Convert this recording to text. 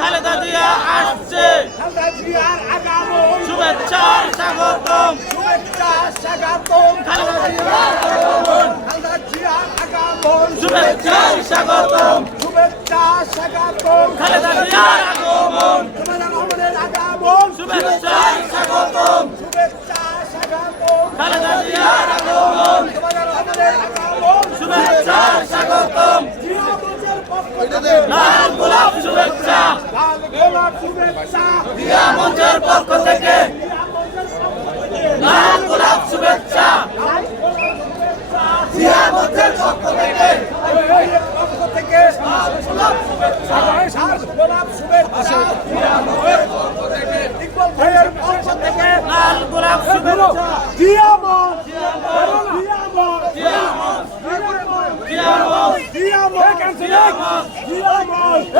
খালেদা জিয়া আসছে শুভেচ্ছা স্বাগতম শুভেচ্ছা স্বাগতম শুভেচ্ছা স্বাগতম খালেদা জিয়ার আগমন শুভেচ্ছা স্বাগতম শুভেচ্ছা স্বাগতম খালেদা জিয়ার আগমন শুভেচ্ছা স্বাগতম জিয়া পক্ষ থেকে naar naar naar পক্ষ থেকে লাল গোলাপ শুভেচ্ছা সিয়ামতের পক্ষ থেকে Diamond! Diamond! Diamond! Diamond! Diamond! Diamond!